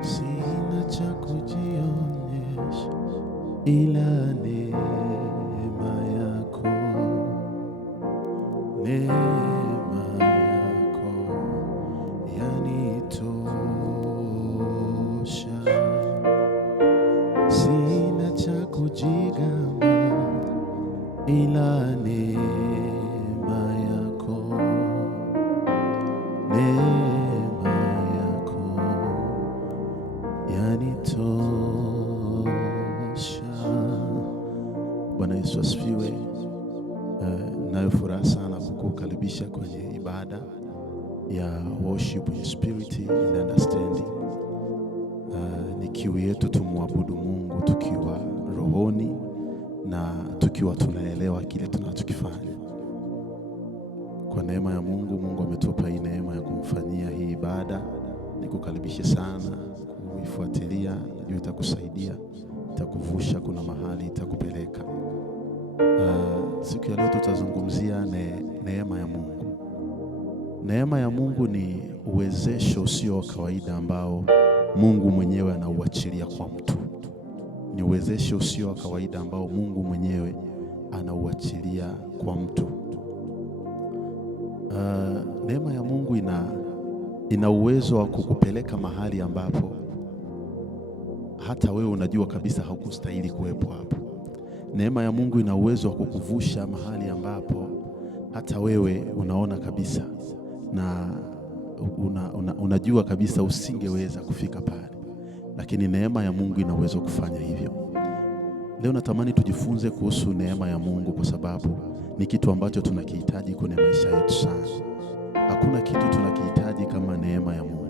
Sina cha kujionyesha ila neema yako, neema yako yanitosha. Sina cha kujigamba ila neema yako, neema yako yanitosha. Bwana Yesu asifiwe. Nayo furaha sana kukukaribisha kwenye ibada ya worship in spirit and understanding. Ni kiu yetu tumwabudu Mungu tukiwa rohoni na tukiwa tunaelewa kile tunachokifanya. Kwa neema ya Mungu, Mungu ametupa hii neema ya kumfanyia hii ibada. Nikukaribishe sana kuifuatilia, najua itakusaidia, itakuvusha, kuna mahali itakupeleka. Siku ya leo tutazungumzia neema ya Mungu. Neema ya Mungu ni uwezesho usio wa kawaida ambao Mungu mwenyewe anauachilia kwa mtu. Ni uwezesho usio wa kawaida ambao Mungu mwenyewe anauachilia kwa mtu. Neema ya Mungu ina uwezo wa kukupeleka mahali ambapo hata wewe unajua kabisa haukustahili kuwepo hapo. Neema ya Mungu ina uwezo wa kukuvusha mahali ambapo hata wewe unaona kabisa na unajua kabisa usingeweza kufika pale, lakini neema ya Mungu ina uwezo kufanya hivyo. Leo natamani tujifunze kuhusu neema ya Mungu kwa sababu ni kitu ambacho tunakihitaji kwenye maisha yetu sana. Hakuna kitu tunakihitaji kama neema ya Mungu.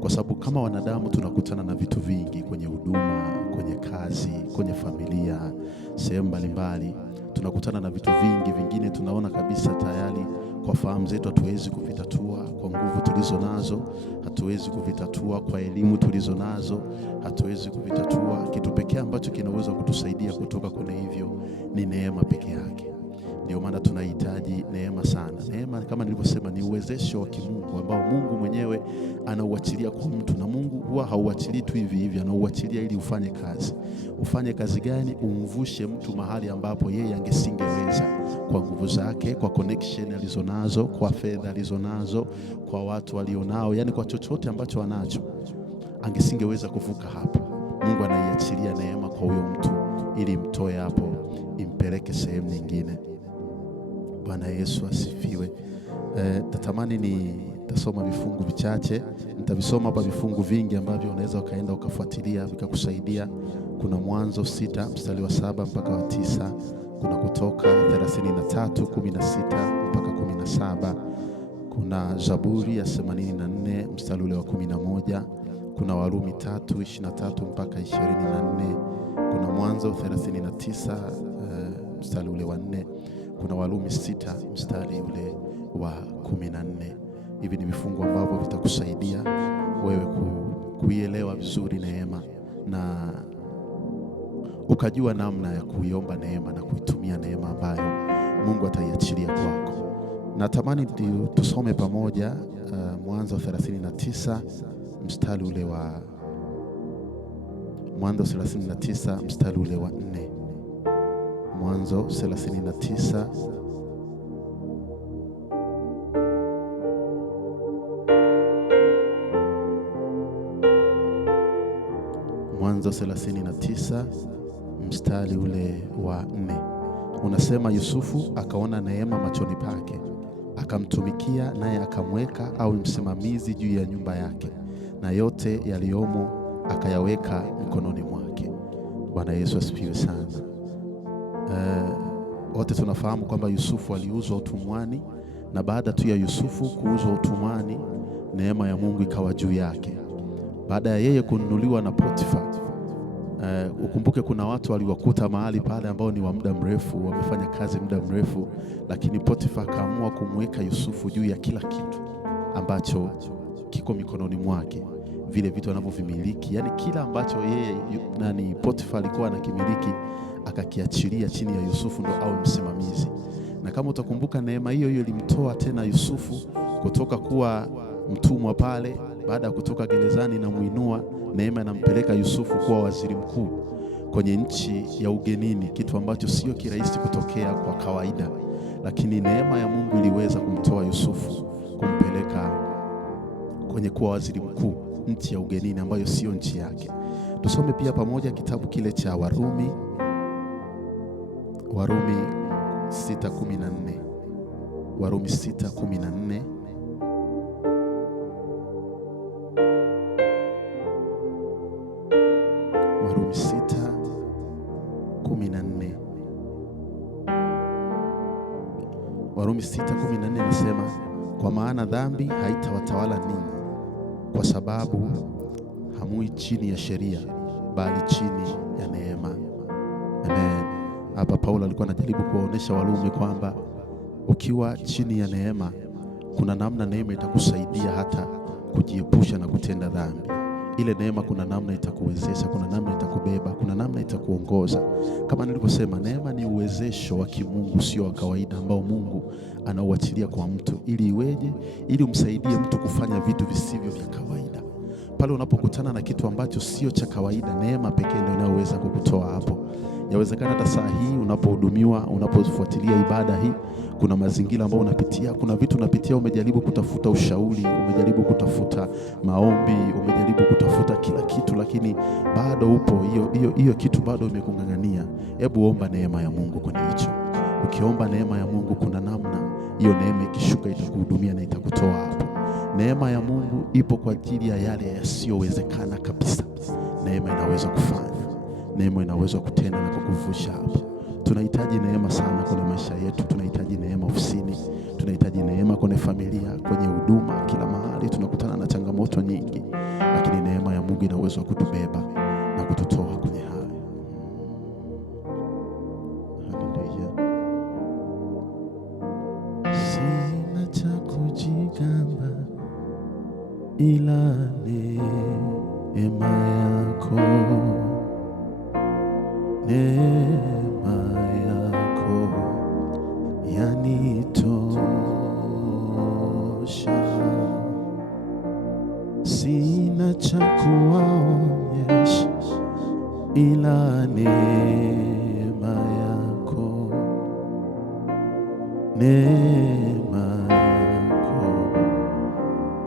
Kwa sababu kama wanadamu tunakutana na vitu vingi kwenye huduma, kwenye kazi, kwenye familia, sehemu mbalimbali. Tunakutana na vitu vingi, vingine tunaona kabisa tayari kwa fahamu zetu hatuwezi kuvitatua, kwa nguvu tulizo nazo hatuwezi kuvitatua, kwa elimu tulizo nazo hatuwezi kuvitatua. Kitu pekee ambacho kinaweza kutusaidia kutoka kwenye hivyo ni neema pekee yake. Ndio maana tunahitaji neema sana. Neema kama nilivyosema ni uwezesho wa kimungu ambao Mungu mwenyewe anauachilia kwa mtu, na Mungu huwa hauachilii tu hivi hivi, anauachilia ili ufanye kazi. Ufanye kazi gani? Umvushe mtu mahali ambapo yeye angesingeweza, kwa nguvu zake, kwa connection alizonazo, kwa fedha alizonazo, kwa watu walionao, yani kwa chochote ambacho anacho angesingeweza kuvuka hapo. Mungu anaiachilia neema kwa huyo mtu ili mtoe hapo, impeleke sehemu nyingine. Bwana Yesu asifiwe. Tatamani nitasoma vifungu vichache. Nitavisoma hapa vifungu vingi ambavyo unaweza ukaenda ukafuatilia vikakusaidia. Kuna Mwanzo 6 mstari wa 7 mpaka wa 9. Kuna Kutoka 33:16 mpaka 17. Kuna Zaburi ya 84 mstari ule wa 11. Kuna Warumi 3:23 mpaka 24. Kuna Mwanzo 39 mstari ule wa 4. Kuna Warumi 6 mstari ule wa 14. Hivi ni vifungu ambavyo vitakusaidia wewe kuielewa vizuri neema na ukajua namna ya kuiomba neema na kuitumia neema ambayo Mungu ataiachilia kwako. Natamani tusome pamoja Mwanzo 39 mstari ule wa Mwanzo 39 mstari ule wa 4. Mwanzo 39 Mwanzo 39 mstari ule wa 4 unasema, Yusufu akaona neema machoni pake, akamtumikia, naye akamweka awe msimamizi juu ya nyumba yake, na yote yaliyomo akayaweka mikononi mwake. Bwana Yesu asifiwe sana. Wote tunafahamu kwamba Yusufu aliuzwa utumwani, na baada tu ya Yusufu kuuzwa utumwani, neema ya Mungu ikawa juu yake. Baada ya yeye kununuliwa na Potifa, ukumbuke kuna watu waliwakuta mahali pale ambao ni wa muda mrefu, wamefanya kazi muda mrefu, lakini Potifa akaamua kumweka Yusufu juu ya kila kitu ambacho kiko mikononi mwake, vile vitu anavyovimiliki, yani kila ambacho yeye Potifa alikuwa anakimiliki akakiachilia chini ya Yusufu ndo awe msimamizi. Na kama utakumbuka, neema hiyo ilimtoa tena Yusufu kutoka kuwa mtumwa pale, baada ya kutoka gerezani na muinua, neema inampeleka Yusufu kuwa waziri mkuu kwenye nchi ya ugenini, kitu ambacho sio kirahisi kutokea kwa kawaida. Lakini neema ya Mungu iliweza kumtoa Yusufu kumpeleka kwenye kuwa waziri mkuu nchi ya ugenini ambayo sio nchi yake. Tusome pia pamoja kitabu kile cha Warumi 6:14. Warumi 6:14. Warumi 6:14. Warumi 6:14 nasema, kwa maana dhambi haitawatawala ninyi, kwa sababu hamui chini ya sheria, bali chini ya neema. Amen. Hapa Paulo alikuwa anajaribu kuwaonesha Warumi kwamba ukiwa chini ya neema, kuna namna neema itakusaidia hata kujiepusha na kutenda dhambi. Ile neema kuna namna itakuwezesha, kuna namna itakubeba, kuna namna itakuongoza. Kama nilivyosema, neema ni uwezesho wa kimungu, sio wa kawaida, ambao Mungu anauachilia kwa mtu ili iweje? Ili umsaidie mtu kufanya vitu visivyo vya kawaida. Pale unapokutana na kitu ambacho sio cha kawaida, neema pekee ndio inayoweza kukutoa hapo. Yawezekana hata saa hii unapohudumiwa, unapofuatilia ibada hii, kuna mazingira ambayo unapitia, kuna vitu unapitia, umejaribu kutafuta ushauri, umejaribu kutafuta maombi, umejaribu kutafuta kila kitu, lakini bado upo, hiyo kitu bado imekung'ang'ania. Hebu omba neema ya Mungu kwenye hicho. Ukiomba neema ya Mungu, kuna namna hiyo neema ikishuka itakuhudumia na itakutoa hapo. Neema ya Mungu ipo kwa ajili ya yale yasiyowezekana kabisa. Neema inaweza kufanya, neema inaweza kutenda na kukuvusha hapo. Tunahitaji neema sana kwenye maisha yetu. Tunahitaji neema ofisini, tunahitaji neema kwenye familia, kwenye huduma, kila mahali tunakutana na changamoto nyingi, lakini neema ya Mungu ina uwezo wa kutubeba na kututoa kwenye hayo. Haleluya. Sina cha kujigamba ila neema yako, neema yako yanitosha. Sina cha kuwaonyesha ila neema yako, neema yako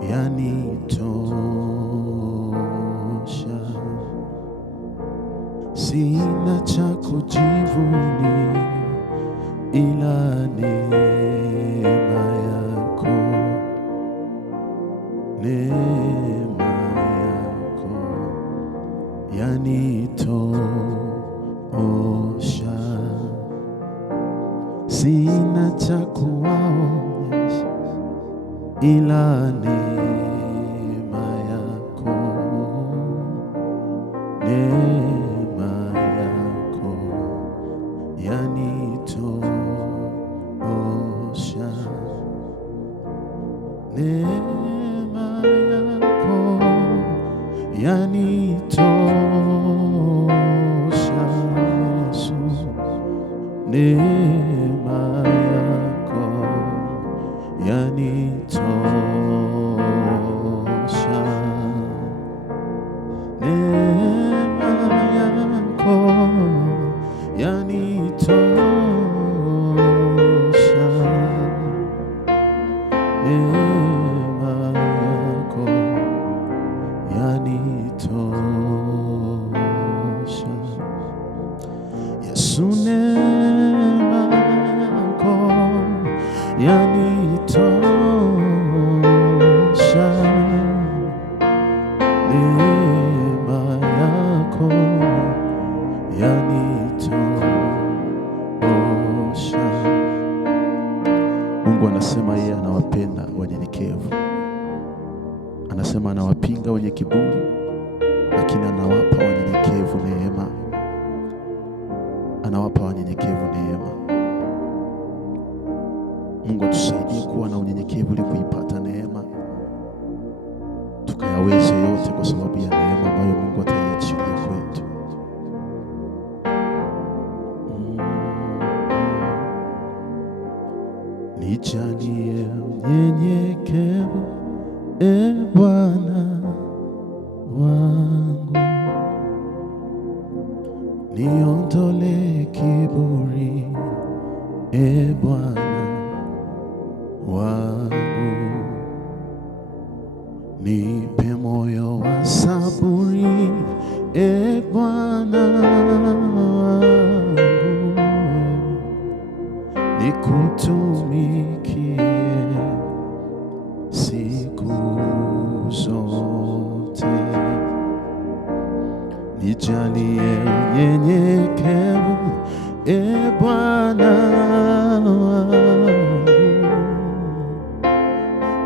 yanitosha. Sina cha kujivunia ila neema yako, neema yako yanitosha. Sina cha kuwaonyesha ila neema yako, neema yako yanitosha. Neema yako yanitosha, Yesu. Neema yako yanitosha. Neema yako yanitosha. Neema yako yanitosha. Yesu, neema yako yanitosha. Neema yako yanitosha. Mungu anasema yeye anawapenda wanyenyekevu. Anasema anawapinga wenye kiburi, lakini anawapa wanyenyekevu neema. Anawapa wanyenyekevu neema. Mungu atusaidie kuwa na unyenyekevu ili kuipata neema. unyenyekevu, e Bwana wangu, niondole kiburi, e Bwana wangu, nipe moyo wa saburi, e Bwana wangu, nikutumikie siku zote, nijalie unyenyekevu, e Bwana wangu,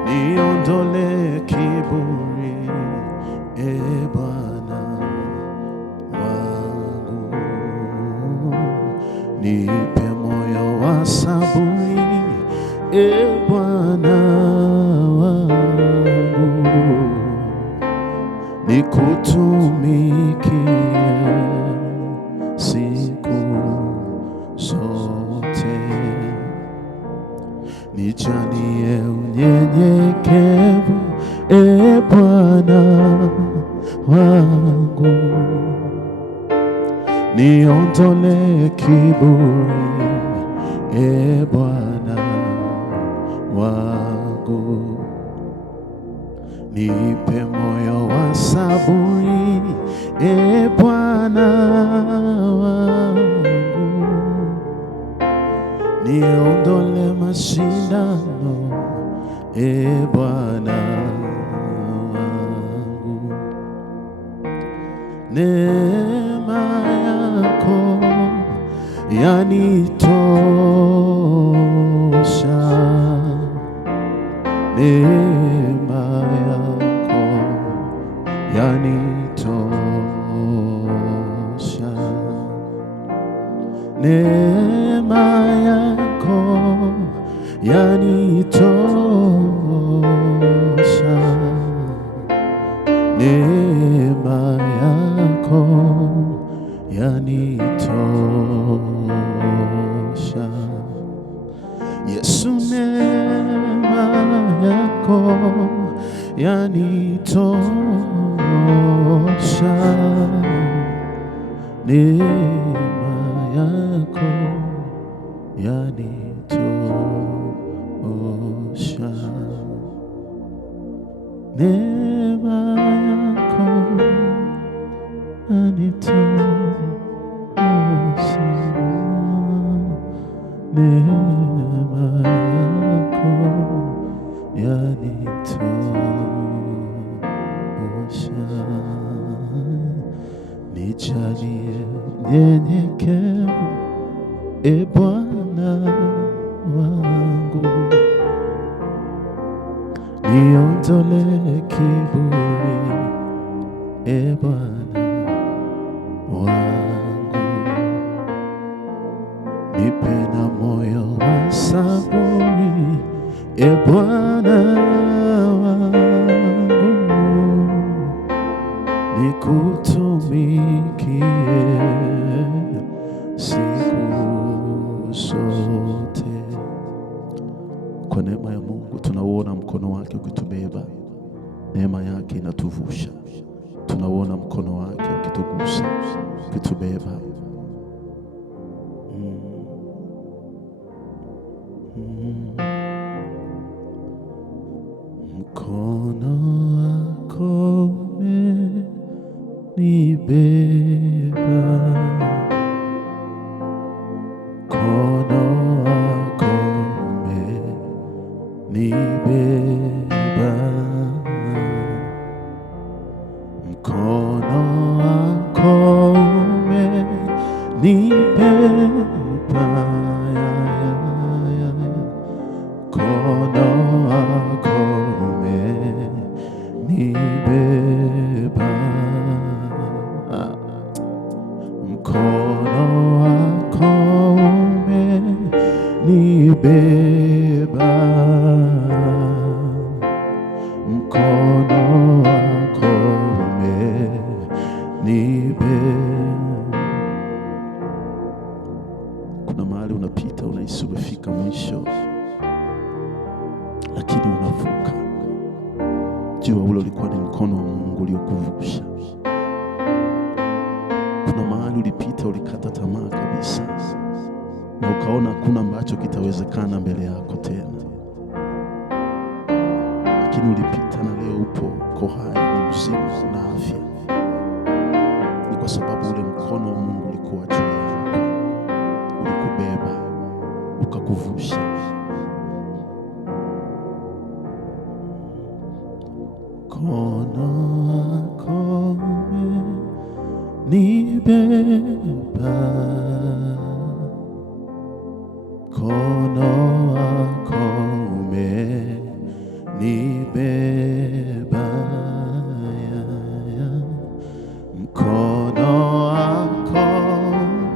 niondole kiburi, e Bwana wangu, nipe moyo wa saburi, e Bwana wangu, nikutumikie siku zote, nijalie unyenyekevu, e Bwana wangu, niondole kiburi, e Bwana wangu, nipe moyo wa saburi, e Bwana wangu, niondole mashindano, e Bwana wangu, neema yako yanitosha, neema yako yanitosha, neema yako yanitosha, neema yako yanitosha, Yesu, neema yako yanitosha, neema yako yanitosha, neema yako yanitosha, neema yako yanitosha, nijalie unyenyekevu, e Bwana wangu, niondole kiburi, e Bwana wangu, nipe na moyo wa saburi, e Bwana wangu, nikutumikie siku zote. Kwa neema ya Mungu tunauona mkono wake ukitubeba, neema yake inatuvusha, tunauona mkono wake ukitugusa, ukitubeba. Mkono wako umenibeba, mkono wako umenibeba, mkono wako umenibeba, mkono wako umenibeba, mkono wako umenibeba, lakini unavuka. Jua ule ulikuwa ni mkono wa Mungu uliokuvusha. Kuna mahali ulipita ulikata tamaa kabisa, na ukaona hakuna ambacho kitawezekana mbele yako tena, lakini ulipita na leo uko hai, ni mzima na afya. Ni kwa sababu ule mkono wa Mungu ulikuwa juu yako, ulikubeba ukakuvusha. Mkono wako umenibeba, mkono wako umenibeba, mkono wako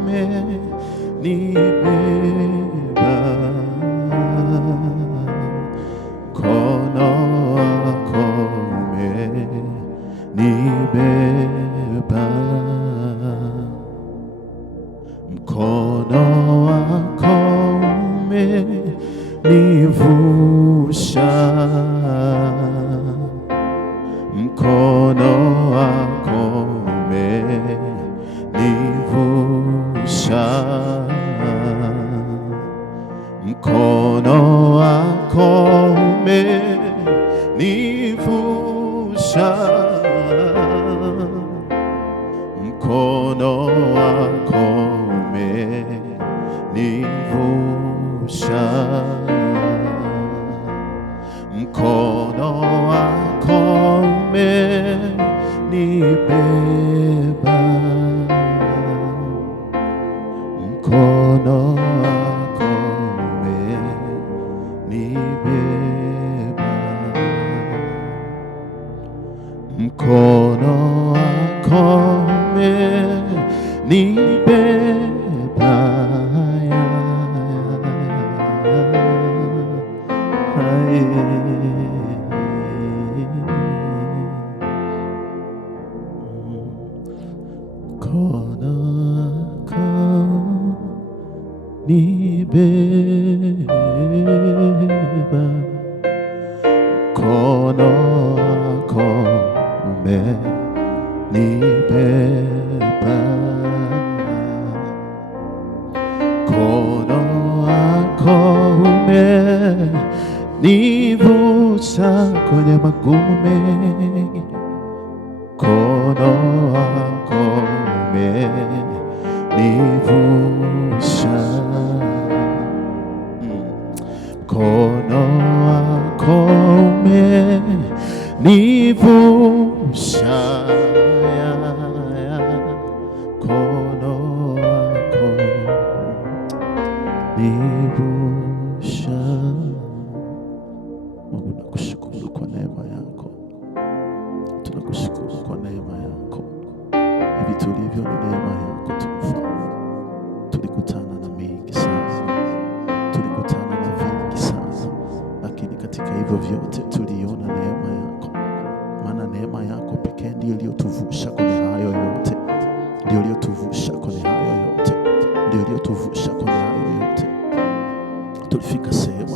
umenibeba, mkono wako umenibeba, mkono wako umenivusha, mkono wako umenivusha, mkono wako umenivusha, mkono wako umenivusha, mkono wako umenibeba, mkono wako umenibeba, mkono wako umenibeba, mkono wako nibeba, mkono wako umenibeba, mkono wako umenivusha kwenye magumu mengi, mkono wako umenivusha, mkono wako umenivusha, mkono wako nivusha. Mungu, nakushukuru kwa neema yako, tunakushukuru kwa neema yako. Hivi tulivyo ni neema yako tu. Tulikutana na mengi sana, tulikutana na vingi sana, lakini katika hivyo vyote tuliona neema yako, maana neema yako pekee ndiyo iliyotuvusha kwenye hayo yote, ndiyo iliyotuvusha kwenye hayo yote, ndiyo iliyotuvusha kwenye hayo yote. Tulifika sehemu